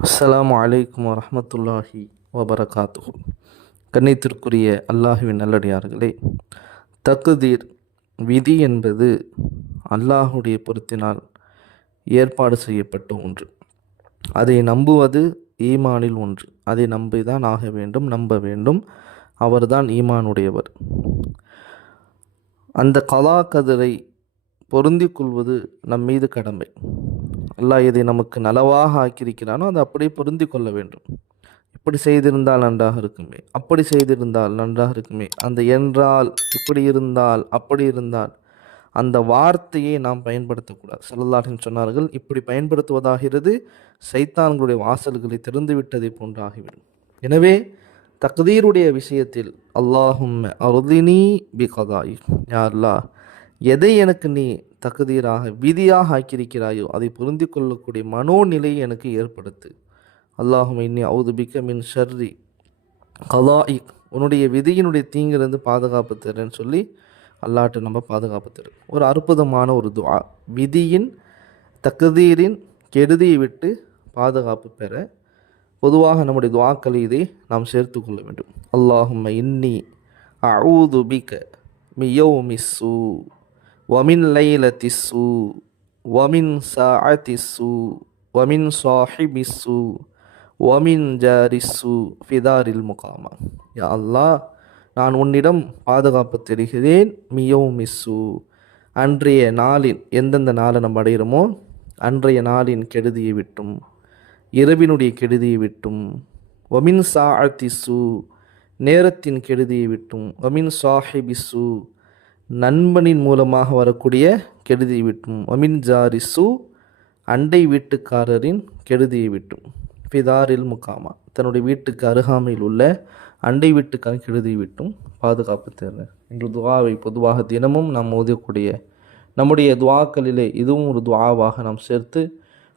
அஸ்லாம் அலைக்கும் வரமத்துல்லாஹி வபரகாத்து கண்ணியத்திற்குரிய அல்லாஹுவின் நல்லடியார்களே தக்குதீர் விதி என்பது அல்லாஹுடைய பொருத்தினால் ஏற்பாடு செய்யப்பட்ட ஒன்று. அதை நம்புவது ஈமானில் ஒன்று. அதை நம்பிதான் ஆக வேண்டும் நம்ப வேண்டும். அவர்தான் ஈமானுடையவர். அந்த கலா கதிரை பொருந்திக் கொள்வது நம் மீது கடமை. அல்லாஹ் இதை நமக்கு நலவாக ஆக்கியிருக்கிறானோ அதை அப்படியே பொருந்தி கொள்ள வேண்டும். இப்படி செய்திருந்தால் நன்றாக இருக்குமே. அப்படி செய்திருந்தால் நன்றாக இருக்குமே. அந்த என்றால் இப்படி இருந்தால் அப்படி இருந்தால் அந்த வார்த்தையை நாம் பயன்படுத்தக்கூடாது. சல்லல்லாஹின் சொன்னார்கள் இப்படி பயன்படுத்துவதாகிறது சைத்தான்களுடைய வாசல்களை திறந்துவிட்டதை போன்றாகிவிடும். எனவே தக்தீருடைய விஷயத்தில் அல்லாஹும் அருதினி பி கதாயி யா எதை எனக்கு நீ தகுதியராக விதியாக ஆக்கியிருக்கிறாயோ அதை புரிந்து கொள்ளக்கூடிய மனோநிலையை எனக்கு ஏற்படுத்து. அல்லாஹும் இன்னி அவுதுபிக்க மின் ஷர்ரி கலாஇ உன்னுடைய விதியினுடைய தீங்கிலிருந்து பாதுகாப்பு தரேன்னு சொல்லி அல்லாட்டு நம்ம பாதுகாப்பு தரு ஒரு அற்புதமான ஒரு துவா விதியின் தகுதீரின் கெடுதியை விட்டு பாதுகாப்பு பெற பொதுவாக நம்முடைய துவாக்களை இதை நாம் சேர்த்து கொள்ள வேண்டும். அல்லாஹும் இன்னி அவுது பிக ومن ليلة வமின் ومن ساعة வமின் ومن صاحب வமின் ومن جار வமின் في ஃபிதாரில் المقامة يا அல்லாஹ் நான் உன்னிடம் பாதுகாப்பு தெரிகிறேன். மியோ மிஸ்ஸு அன்றைய நாளின் எந்தெந்த நாளை நம்ம அடைகிறோமோ அன்றைய நாளின் கெடுதியை விட்டும் இரவினுடைய கெடுதியை விட்டும் ஒமின் சாஅத்திசு நேரத்தின் கெடுதியை விட்டும் ஒமின் சாஹிபிசு நண்பனின் மூலமாக வரக்கூடிய கெடுதியை விட்டும். ஒமின் ஜாரிசு அண்டை வீட்டுக்காரரின் கெடுதியை விட்டும். பிதாரில் முகாமா. தன்னுடைய வீட்டுக்கு அருகாமையில் உள்ள அண்டை வீட்டுக்காரன் கெடுதியை விட்டும் பாதுகாப்பு தேர்னர் இன்று துவாவை பொதுவாக தினமும் நாம் ஓதக்கூடிய நம்முடைய துவாக்களிலே இதுவும் ஒரு துவாவாக நாம் சேர்த்து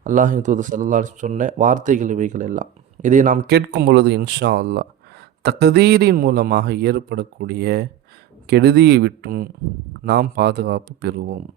அல்லாஹின் தூது சல்லாஹ் சொன்ன வார்த்தைகள் இவைகள் எல்லாம் இதை நாம் கேட்கும் பொழுது இன்ஷா அல்லாஹ் தகதீரின் மூலமாக ஏற்படக்கூடிய கெடுதியை விட்டும் நாம் பாதுகாப்பு பெறுவோம்.